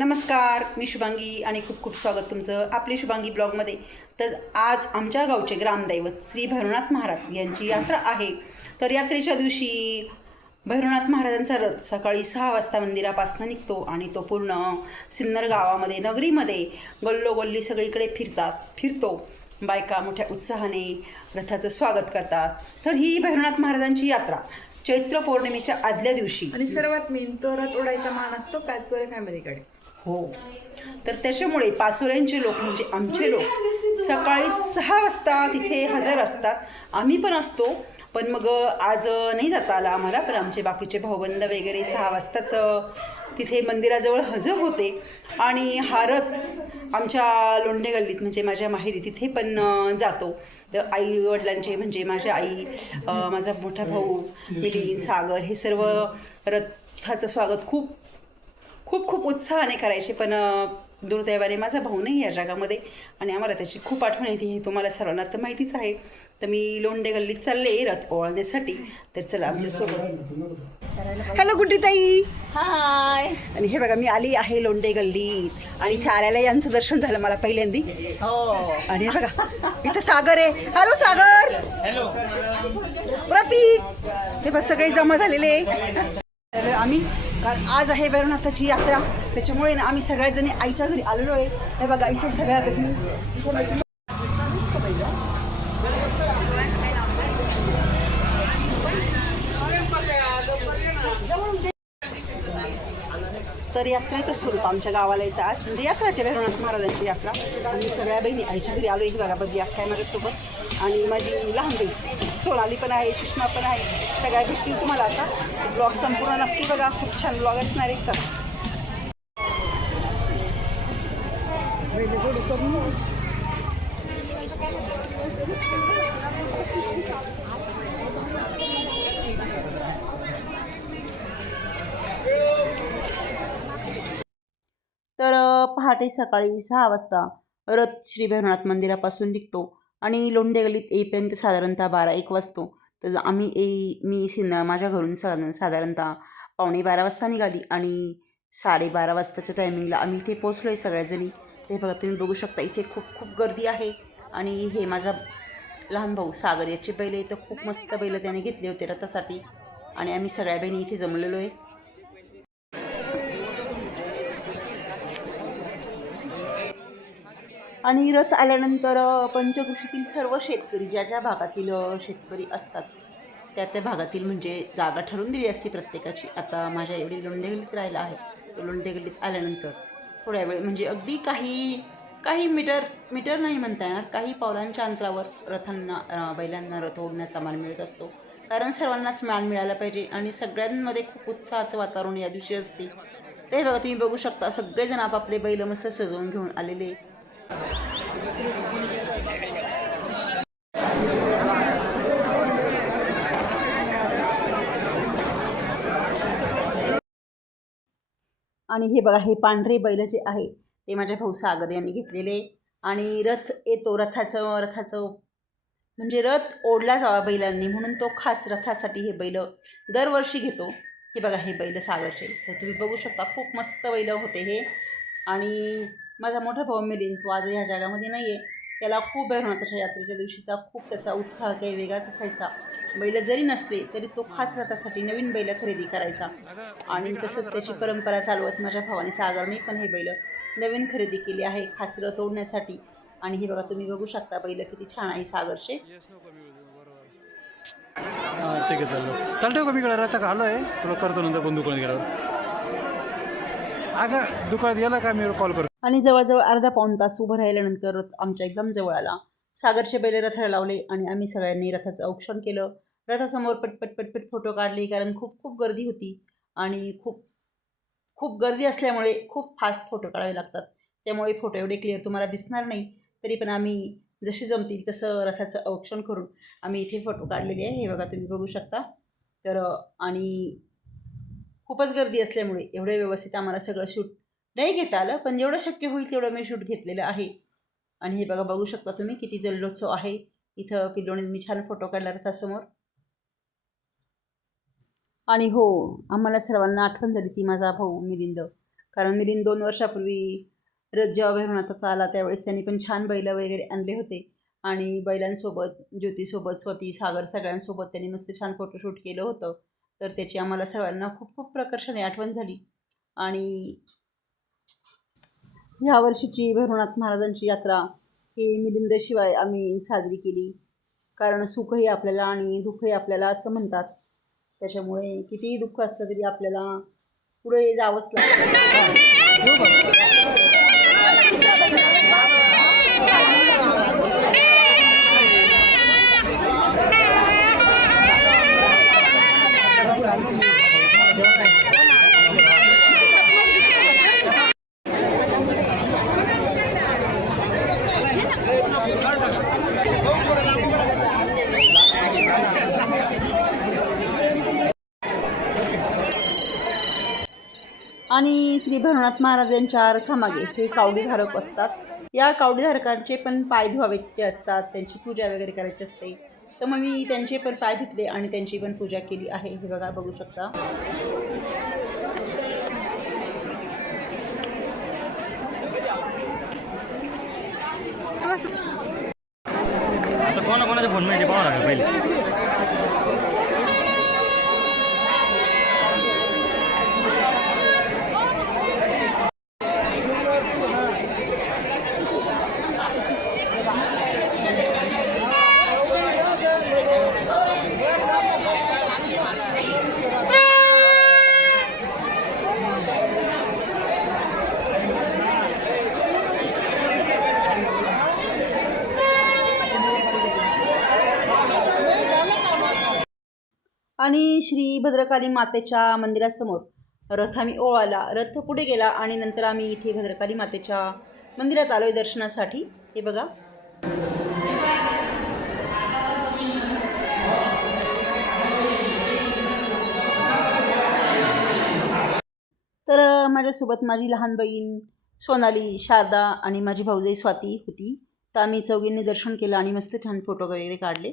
नमस्कार, मी शुभांगी आणि खूप खूप स्वागत तुमचं आपली शुभांगी ब्लॉगमध्ये. तर आज आमच्या गावचे ग्रामदैवत श्री भैरवनाथ महाराज यांची यात्रा आहे. तर यात्रेच्या दिवशी भैरवनाथ महाराजांचा रथ सकाळी 6 वाजता मंदिरापासून निघतो आणि तो पूर्ण सिन्नर गावामध्ये नगरीमध्ये गल्लोगल्ली सगळीकडे फिरतो. बायका मोठ्या उत्साहाने रथाचं स्वागत करतात. तर ही भैरवनाथ महाराजांची यात्रा चैत्र पौर्णिमेच्या आदल्या दिवशी आणि सर्वात मेन तो रथ ओढायचा मान असतो पाचवरे फॅमिलीकडे. हो, तर त्याच्यामुळे पाचोऱ्यांचे लोक म्हणजे आमचे लोक सकाळी 6 वाजता तिथे हजर असतात. आम्ही पण असतो, पण मग आज नाही जाता आलं आम्हाला. पण आमचे बाकीचे भाऊबंद वगैरे 6 वाजताच तिथे मंदिराजवळ हजर होते. आणि हा रथ आमच्या लोंढे गल्लीत म्हणजे माझ्या माहेरी तिथे पण जातो. तर आई वडिलांचे म्हणजे माझ्या आई, माझा मोठा भाऊ मिलिंद, सागर हे सर्व रथाचं स्वागत खूप खूप खूप उत्साहाने करायचे. पण दुर्दैवाने माझा भाऊ नाही या जगामध्ये आणि आम्हाला त्याची खूप आठवण येते. हे तुम्हाला सर्वांना तर माहितीच आहे. तर मी लोंढे गल्लीत चालले रथ ओवाळण्यासाठी. तर चला आमच्यासोबत. हॅलो गुड्डी ताई. हाय. आणि हे बघा मी आली आहे लोंढे गल्लीत आणि इथे आल्याला यांचं दर्शन झालं मला पहिल्यांदी. हो. आणि हे बघा इथं सागर आहे. हॅलो सागर. हॅलो. प्रतीक. ते बस सगळे जमा झालेले. तर आम्ही कारण आज आहे भैरवनाथाची यात्रा, त्याच्यामुळे ना आम्ही सगळ्याजणी आईच्या घरी आलेलो आहे. हे बघा इथे सगळ्या बहिणी तर यात्रेचं स्वरूप आमच्या गावाला येतं आज, म्हणजे यात्राचे भैरवनाथ महाराजांची यात्रा. आम्ही सगळ्या बहिणी आईच्या घरी आलो. ही बघा बघूया काय माझ्यासोबत. आणि माझी लहान बहीण सोनाली पण आहे, सुषमा पण आहे. सगळ्या भेटतील तुम्हाला आता. ब्लॉग संपूर्ण नक्की बघा, खूप छान ब्लॉग असणार आहे. चला तर पहाटे सकाळी 6 वाजता रथ श्री भैरवनाथ मंदिरापासून निघतो आणि लोंढे गल्लीत येईपर्यंत साधारणतः 12-1 वाजतो. तर मी माझ्या घरून साधारणतः 11:45 वाजता निघाली आणि 12:30 वाजताच्या टायमिंगला आम्ही इथे पोचलो आहे सगळ्याजणी. ते बघा तुम्ही बघू शकता इथे खूप खूप गर्दी आहे. आणि हे माझा लहान भाऊ सागर याचे बैल आहे. तर खूप मस्त बैल त्याने घेतले होते रथासाठी आणि आम्ही सगळ्या बहिणी इथे जमलेलो आहे. आणि रथ आल्यानंतर पंचकृषीतील सर्व शेतकरी ज्या ज्या भागातील शेतकरी असतात त्या भागातील म्हणजे जागा ठरवून दिली असते प्रत्येकाची. आता माझ्या एवढी लोंढे गल्लीत राहिला आहे. तो लोंढे गल्लीत आल्यानंतर थोड्या वेळ म्हणजे अगदी काही मीटर नाही म्हणता येणार, काही पावलांच्या अंतरावर बैलांना रथ ओढण्याचा मान मिळत असतो. कारण सर्वांनाच मान मिळाला पाहिजे आणि सगळ्यांमध्ये खूप उत्साहाचं वातावरण या दिवशी असते. ते बघा तुम्ही बघू शकता सगळेजण आपापले बैल मस्त सजवून घेऊन आलेले. आणि हे बघा हे पांढरे बैल जे आहे ते माझ्या भाऊ सागर यांनी घेतलेले. आणि रथ येतो रथाचं म्हणजे रथ ओढला जावा बैलांनी म्हणून तो खास रथासाठी हे बैल दरवर्षी घेतो. हे बघा हे बैल सागरचे. तर तुम्ही बघू शकता खूप मस्त बैल होते हे. आणि माझा मोठा भाऊ मिलिंद तो आज ह्या जगामध्ये नाही आहे. त्याला खूप भैरवनाथाच्या यात्रेच्या दिवशीचा खूप त्याचा उत्साह काही वेगळाच असायचा. बैल जरी नसले तरी तो खास रथासाठी नवीन बैल खरेदी करायचा. आणि तसंच त्याची परंपरा चालवत माझ्या भावाने सागरने पण हे बैल नवीन खरेदी केली आहे खास रथ ओढण्यासाठी. आणि हे बघा तुम्ही बघू शकता बैल किती छान आहे सागरचे. ठीक आहे चालतं का मी इकडे राहता का आलो आहे तुला करतो नंतर पण दुकानात गेल्यावर. अगं दुकानात गेला का मी कॉल करतो. आणि जवळजवळ अर्धा-पाऊण तास उभं राहिल्यानंतर रथ आमच्या एकदम जवळ आला. सागरचे बैल रथाला लावले आणि आम्ही सगळ्यांनी रथाचं औक्षण केलं. रथासमोर पटपट फोटो काढले कारण खूप गर्दी होती आणि खूप गर्दी असल्यामुळे खूप फास्ट फोटो काढावे लागतात. त्यामुळे फोटो एवढे क्लिअर तुम्हाला दिसणार नाही. तरी पण आम्ही जशी जमतील तसं रथाचं औक्षण करून आम्ही इथे फोटो काढलेले आहे. हे बघा तुम्ही बघू शकता. तर आणि खूपच गर्दी असल्यामुळे एवढं व्यवस्थित आम्हाला सगळं शूट नाही घेता आलं, पण जेवढं शक्य होईल तेवढं मी शूट घेतलेलं आहे. आणि हे बघा बघू शकता तुम्ही किती जल्लोत्सव आहे इथं पिल्लोणीत. मी छान फोटो काढला रथासमोर. आणि हो, आम्हाला सर्वांना आठवण झाली ती माझा भाऊ मिलिंद कारण मिलिंद 2 वर्षापूर्वी रथ जेव्हा भैरवनाथाचा आला त्यावेळेस त्यांनी पण छान बैल वगैरे आणले होते आणि बैलांसोबत ज्योतीसोबत स्वती सागर सगळ्यांसोबत त्यांनी मस्त छान फोटोशूट केलं होतं. तर त्याची आम्हाला सर्वांना खूप खूप प्रकर्षाने आठवण झाली. आणि ह्या वर्षीची भैरवनाथ महाराजांची यात्रा ही मिलिंदशिवाय आम्ही साजरी केली. कारण सुखही आपल्याला आणि दुःखही आपल्याला असं म्हणतात. त्याच्यामुळे कितीही दुःख असलं तरी आपल्याला पुढे जावंच लागतं. आणि श्री भैरवनाथ महाराजांच्या रथामागे हे कावडीधारक असतात. या कावडीधारकांचे पण पाय धुवायचे असतात, त्यांची पूजा वगैरे करायची असते. तर मग मी त्यांचे पण पाय धुतले आणि त्यांची पण पूजा केली आहे. हे बघा, बघू शकता. आता कोणाच्या फोन मध्ये पाहावं लागेल पहिले. आणि श्री भद्रकाली मातेच्या मंदिरासमोर रथ आम्ही ओवाळला. रथ पुढे गेला आणि नंतर आम्ही इथे भद्रकाली मातेच्या मंदिरात आलो आहे दर्शनासाठी. हे बघा. तर माझ्यासोबत माझी लहान बहीण सोनाली, शारदा आणि माझी भाऊजाई स्वाती होती. तर आम्ही चौघींनी दर्शन केलं आणि मस्त छान फोटो वगैरे काढले.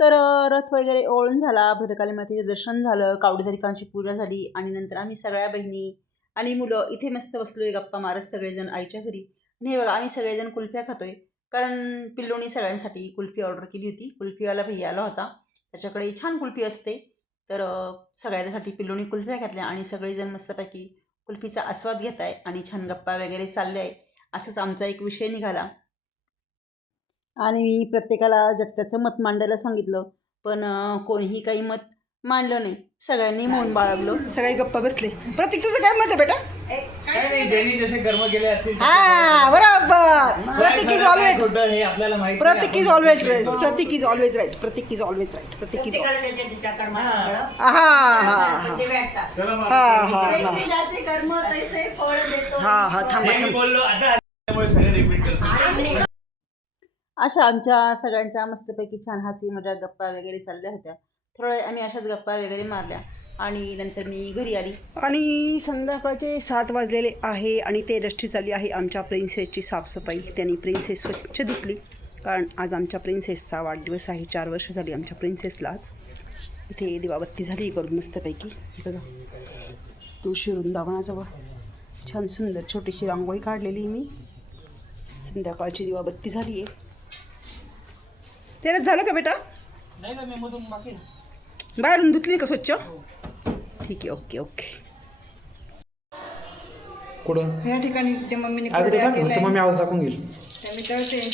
तर रथ वगैरे ओळून झाला, भद्रकाली मातेचं दर्शन झालं, कावडीधारिकांची पूजा झाली आणि नंतर आम्ही सगळ्या बहिणी आणि मुलं इथे मस्त बसलोय गप्पा मारत सगळेजण आईच्या घरी. आणि हे बघा, आम्ही सगळेजण कुल्फ्या खातोय. कारण पिल्लोनी सगळ्यांसाठी कुल्फी ऑर्डर केली होती. कुल्फीवाला भैया आला होता, त्याच्याकडे छान कुल्फी असते. तर सगळ्यांसाठी पिल्लोनी कुल्फ्या घातल्या आणि सगळेजण मस्तपैकी कुल्फीचा आस्वाद घेत आहे आणि छान गप्पा वगैरे चालले आहे. असंच आमचा एक विषय निघाला आणि मी प्रत्येकाला त्याचं मत मांडायला सांगितलं, पण कोणीही काही मत मांडलं नाही. सगळ्यांनी मौन बाळगलं, सगळे गप्पा बसले. प्रतीक, तुझं काय मत आहे बेटा? काय नाही, ज्यांनी जसे कर्म केले असतील हा, बरोबर. प्रतीक इज ऑलवेज हे आपल्याला माहिती. Prateek is always right. Prateek is always right. Prateek is always right. Prateek is हा हा हा हा थांबा. बोललो आता सगळे रिपीट करतो. अशा आमच्या सगळ्यांच्या मस्तपैकी छान हसी मजा गप्पा वगैरे चालल्या होत्या. थोडं आम्ही अशाच गप्पा वगैरे मारल्या आणि नंतर मी घरी आली. आणि संध्याकाळचे 7 वाजलेले आहे आणि तेजष्ठी चालली आहे आमच्या प्रिन्सेसची साफसफाई. त्यांनी प्रिन्सेस स्वच्छ धुतली कारण आज आमच्या प्रिन्सेसचा वाढदिवस आहे. 4 वर्ष झाली आमच्या प्रिन्सेसला. आज इथे दिवाबत्ती झाली करून मस्तपैकी. बघा, तुळशी वृंदावनाजवळ छान सुंदर छोटीशी रांगोळी काढलेली मी. संध्याकाळची दिवाबत्ती झाली आहे. तेच झालं का बेटा? नाही ना, मी मधून बाकी बाहेरून धुतली का स्वच्छ? ठीक आहे, ओके ओके. कुठं या ठिकाणी जे मम्मीने अगदी पोळ्या टाक, केल्या मम्मी आवाज टाकून घेईल. त्या मी तळते.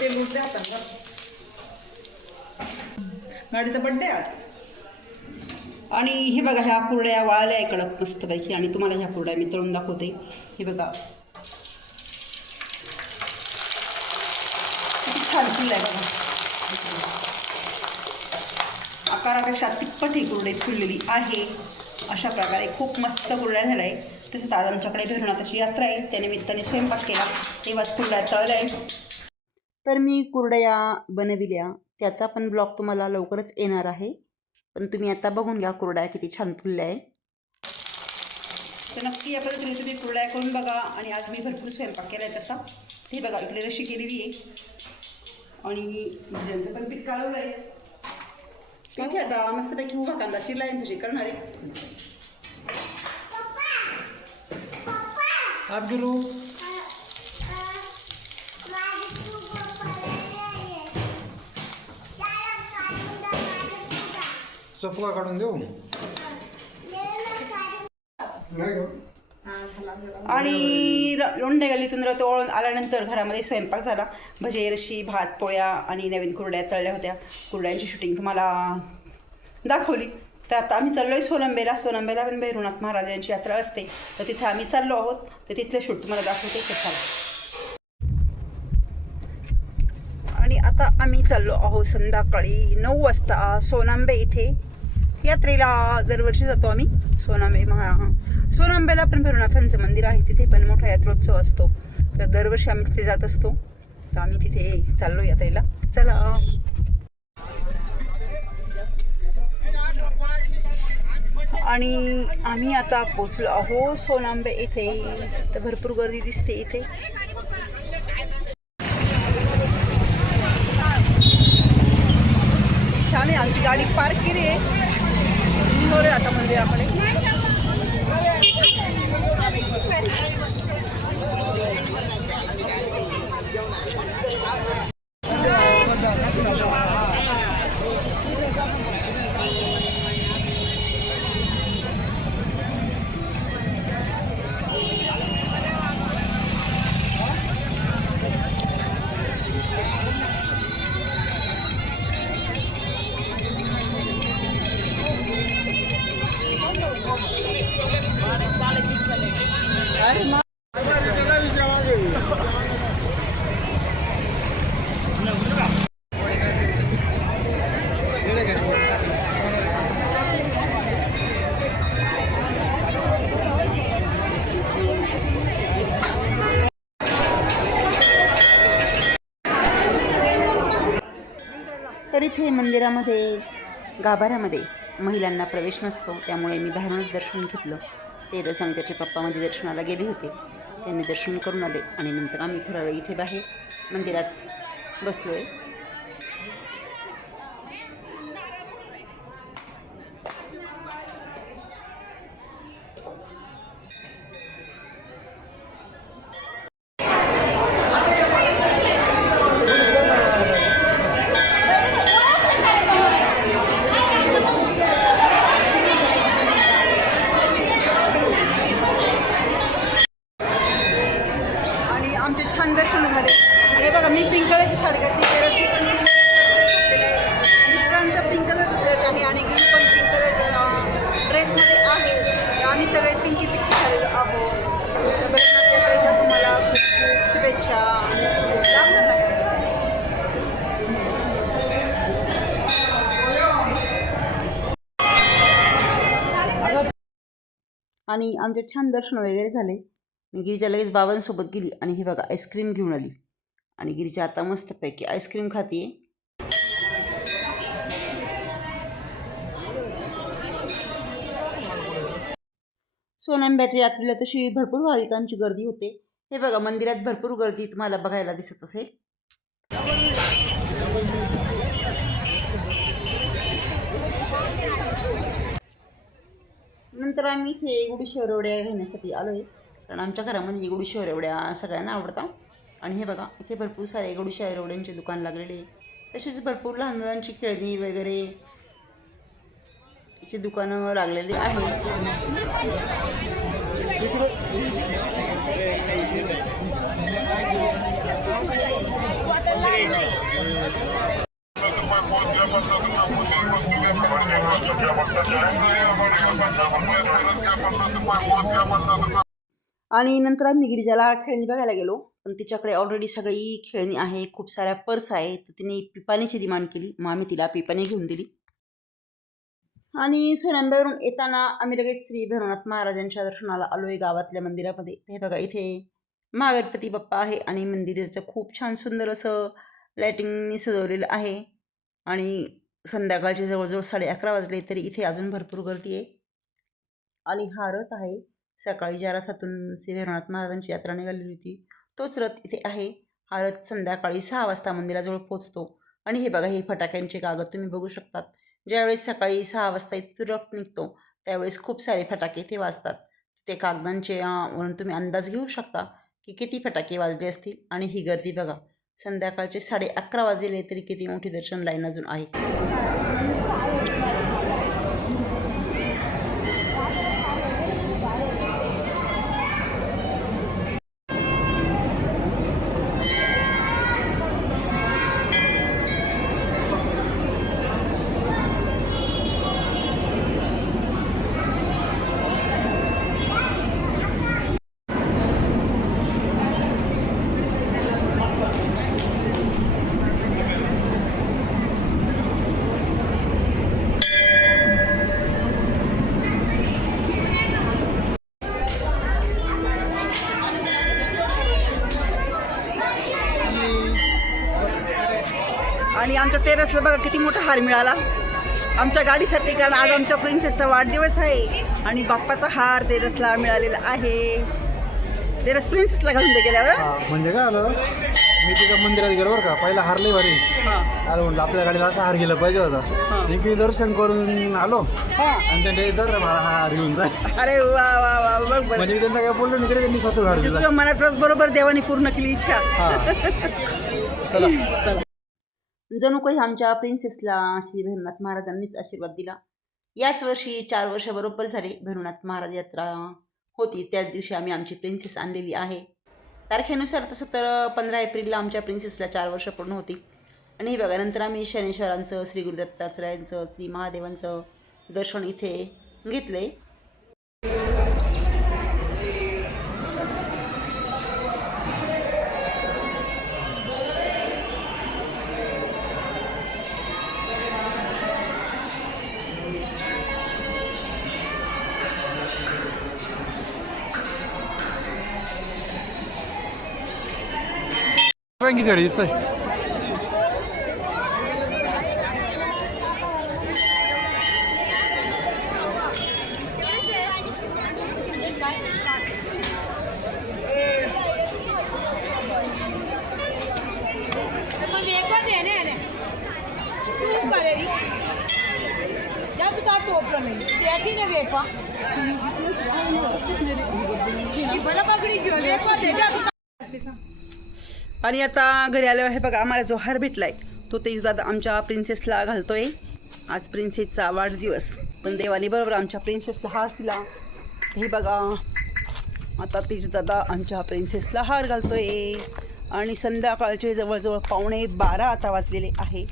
ते लुटले आपण गाडीचा बड्डे आज. आणि हे बघा, ह्या कुरड्या वाळल्या आहे कडक मस्तपैकी आणि तुम्हाला ह्या कुरड्या मी तळून दाखवते. हे बघा किती छान फुललं आहे बघा. आकारापेक्षा तिप्पट ही कुरडई फुललेली आहे. अशा प्रकारे खूप मस्त कुरड्या झाल्या आहे. तसंच आज आमच्याकडे भैरवनाथाची यात्रा आहे, त्यानिमित्ताने स्वयंपाक केला. तेव्हाच कुरड्या तळल्या आहे. तर मी कुरडया बनविल्या, त्याचा पण ब्लॉग तुम्हाला लवकरच येणार आहे. पण तुम्ही आता बघून घ्या कुरडया किती छान फुलल्या आहे. तर नक्की या पद्धतीने तुम्ही कुरडया करून बघा. आणि आज मी भरपूर स्वयंपाक केला आहे तसा. हे बघा इकडे रशी केलेली आहे आणि भज्यांचं पण पीठ काढवलं आहे. तिथे आता मस्तपैकी उभा कांदा चिरला आहे, भजी करणार आहे. आप गिरू सोपका काढून देऊ नाही गं. आणि लोंढे गल्लीतून रतोळून आल्यानंतर घरामध्ये स्वयंपाक झाला. भजे, रशी, भात, पोळ्या आणि नवीन कुरड्या तळल्या होत्या. कुरड्यांची शूटिंग तुम्हाला दाखवली. तर आता आम्ही चाललो आहे सोनंबेला. सोनंबेला पण भैरवनाथ महाराज यांची यात्रा असते, तर तिथे आम्ही चाललो आहोत. तर तिथलं शूट तुम्हाला दाखवते कसा. आणि आता आम्ही चाललो आहोत संध्याकाळी 9 वाजता सोनांबे इथे यात्रेला. दरवर्षी जातो आम्ही सोनांबेला पण भैरवनाथांचं मंदिर आहे, तिथे पण मोठा यात्रोत्सव असतो. तर दरवर्षी आम्ही तिथे जात असतो. तर आम्ही तिथे चाललो यात्रेला. चला. आणि आम्ही आता पोचलो आहो सोनांबे इथे. तर भरपूर गर्दी दिसते इथे. छान आहे. आमची गाडी पार्क केली आहे. निघालोय आता मंदिराकडे. तर इथे मंदिरामध्ये गाभाऱ्यामध्ये महिलांना प्रवेश नसतो, त्यामुळे मी बाहेरूनच दर्शन घेतलं. ते रसंग त्याचे पप्पा मध्ये दर्शनाला गेले होते, त्यांनी दर्शन करून आले. आणि नंतर आम्ही थोडा वेळ इथे बाहेर मंदिरात बसलो आहे. छान दर्शन झाले. आणि बघा मी पिंक कलरची साडी घातली, ती पण मिस्टरांचा पिंक कलरचा शर्ट आहे आणि गिरी पण पिंक कलरच्या ड्रेसमध्ये आहे. तर आम्ही सगळे पिंकी झालेलो आहोत. तर भैरवनाथ यात्रेच्या तुम्हाला खूप खूप शुभेच्छा. आणि आमचे छान दर्शन वगैरे झाले. गिरीजा लगेच बाबांसोबत गेली आणि हे बघा आईस्क्रीम घेऊन आली. आणि गिरीजा आता मस्तपैकी आईस्क्रीम खाते. सोनांब्याच्या यात्रेला तशी भरपूर भाविकांची गर्दी होते. हे बघा मंदिरात भरपूर गर्दी तुम्हाला बघायला दिसत असेल. नंतर आम्ही इथे गुढी शेवरवड्या घेण्यासाठी आलो आहे, कारण आमच्या घरामध्ये गुढी शेवरवड्या सगळ्यांना आवडतात. आणि हे बघा इथे भरपूर सारे गुढी शेवरवड्यांचे दुकान लागलेले आहे. तसेच भरपूर लहान मुलांची खेळणी वगैरे याची दुकानं लागलेली आहेत. आणि नंतर आम्ही गिरिजाला खेळणी बघायला गेलो, पण तिच्याकडे ऑलरेडी सगळी खेळणी आहे, खूप साऱ्या पर्स आहे. तर तिने पिपाणीची डिमांड केली, मग आम्ही तिला पिपाणी घेऊन दिली. आणि सोनांब्यावरून येताना आम्ही लगेच श्री भैरवनाथ महाराजांच्या दर्शनाला आलो आहे गावातल्या मंदिरामध्ये. हे बघा इथे महागणपती बाप्पा आहे आणि मंदिराचं खूप छान सुंदर असं लायटिंगनी सजवलेलं आहे आणि संध्याकाळचे जवळजवळ 11:30 वाजले तरी इथे अजून भरपूर गर्दी आहे. आणि हा रथ आहे, सकाळी ज्या रथातून श्री भैरवनाथ महाराजांची यात्रा निघालेली होती तोच रथ इथे आहे. हा रथ संध्याकाळी 6 वाजता मंदिराजवळ पोचतो. आणि हे बघा, हे फटाक्यांचे कागद तुम्ही बघू शकतात. ज्यावेळेस सकाळी 6 वाजता इथून रथ निघतो त्यावेळेस खूप सारे फटाके इथे वाजतात. ते कागदांचे वरून तुम्ही अंदाज घेऊ शकता की किती फटाके वाजले असतील. आणि ही गर्दी बघा, संध्याकाळचे 11:30 वाजलेले तरी किती मोठी दर्शन लाईन अजून आहे. आणि आमच्या टेरेसला बघा किती मोठा हार मिळाला आमच्या गाडीसाठी, कारण आज आमच्या प्रिन्सेसचा वाढदिवस आहे आणि बाप्पाचा हार टेरेसला मिळालेला आहे. टेरेस प्रिन्सेसला घालून गेल्यावर म्हणजे काय आलं, मी तिथं मंदिरात गेलो बरं का, पहिला हार लई भारी आलं, म्हटलं आपल्या गाडीला असा हार गेला पाहिजे होता. मी दर्शन करून आलो आणि त्यांनी दर मला हार घेऊन जाय. अरे वा वा वा, बघ बरं, म्हणजे त्यांना काय बोललो नाही तरी त्यांनी स्वतः हार दिला. तुझ्या मनातच बरोबर देवाने पूर्ण केली इच्छा. जणू काही आमच्या प्रिन्सेसला श्री भैरवनाथ महाराजांनीच आशीर्वाद दिला. याच वर्षी 4 वर्ष बरोबर झाले भैरवनाथ महाराज यात्रा होती, त्याच दिवशी आम्ही आमची प्रिन्सेस आणलेली आहे. तारखेनुसार तसं तर 15 एप्रिलला आमच्या प्रिन्सेसला 4 वर्ष पूर्ण होती. आणि हे बघा, नंतर आम्ही शनेश्वरांचं, श्री गुरुदत्तात्रयांचं, श्री महादेवांचं दर्शन इथे घेतले. किती गाडी दिसतंय. आणि आता घरी आल्यावर हे बघा, आम्हाला जो हार भेटला आहे तो तेजदादा आमच्या प्रिन्सेसला घालतोय. आज प्रिन्सेसचा वाढदिवस, पण देवाने बरोबर आमच्या प्रिन्सेसला हार दिला. हे बघा, आता तेजदादा आमच्या प्रिन्सेसला हार घालतोय. आणि संध्याकाळचे जवळजवळ 11:15 आता वाजलेले आहे.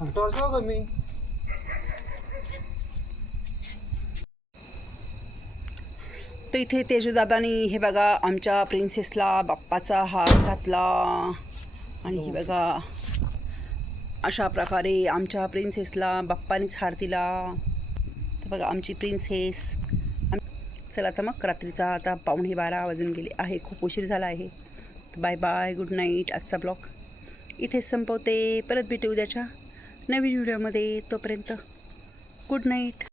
मी तर इथे तेजदादानी हे बघा आमच्या प्रिन्सेसला बाप्पाचा हार घातला. आणि हे बघा, अशा प्रकारे आमच्या प्रिन्सेसला बाप्पानीच हार दिला. तर बघा आमची प्रिन्सेस. चला आता मग, रात्रीचा आता 11:15 वाजून गेले आहे, खूप उशीर झाला आहे. तर बाय बाय, गुड नाईट. आजचा ब्लॉग इथेच संपवते. परत भेटू उद्याच्या नवीन व्हिडिओमध्ये. तोपर्यंत गुड नाईट.